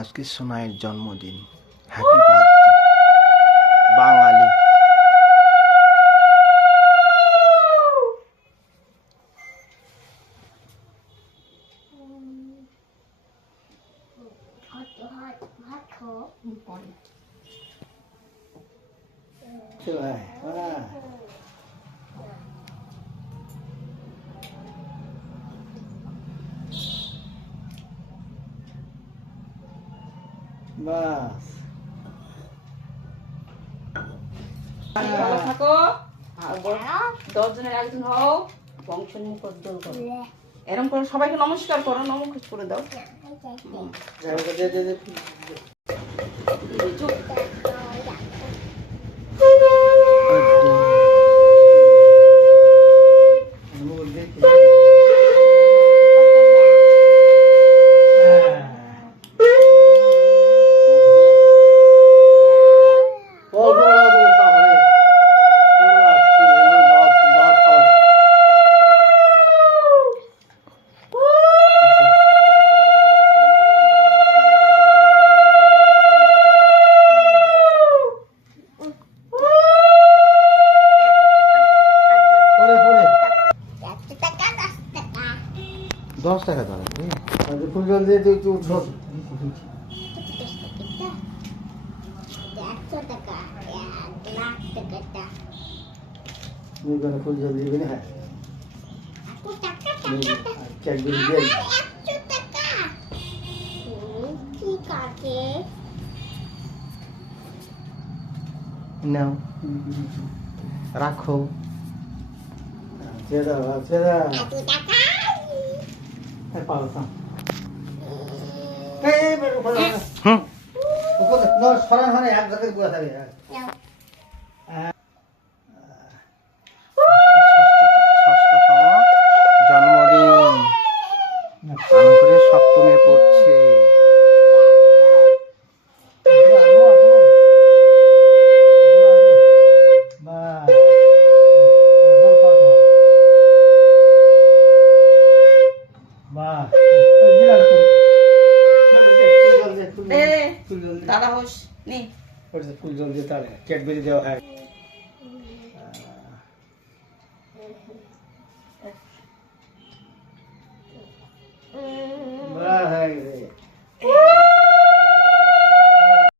আজকে সোনাইয়ের জন্মদিন। Happy birthday বাঙালি। বাস ভালো থাকো, 10 জনের একজন হও, বংশের মুখ উজ্জ্বল করো। এরকম করে সবাইকে নমস্কার করো, নমস্কার করে দাও। চুপ। দশ টাকা দাঁড়া ফুল জল দিয়ে তুই তুই ছোট ফুল জল দিবি না নাও রাখো। ছেড়া ছেড়া পালো সরান হয় এক জায়গায় গুয়া থাকে ষষ্ঠতম জন্মদিন পালন করে সপ্তমে পড়ছে। দাদা হোস নে ফুল জল দিয়ে তাহলে ক্যাডবেরি দেওয়া হয়। বাহ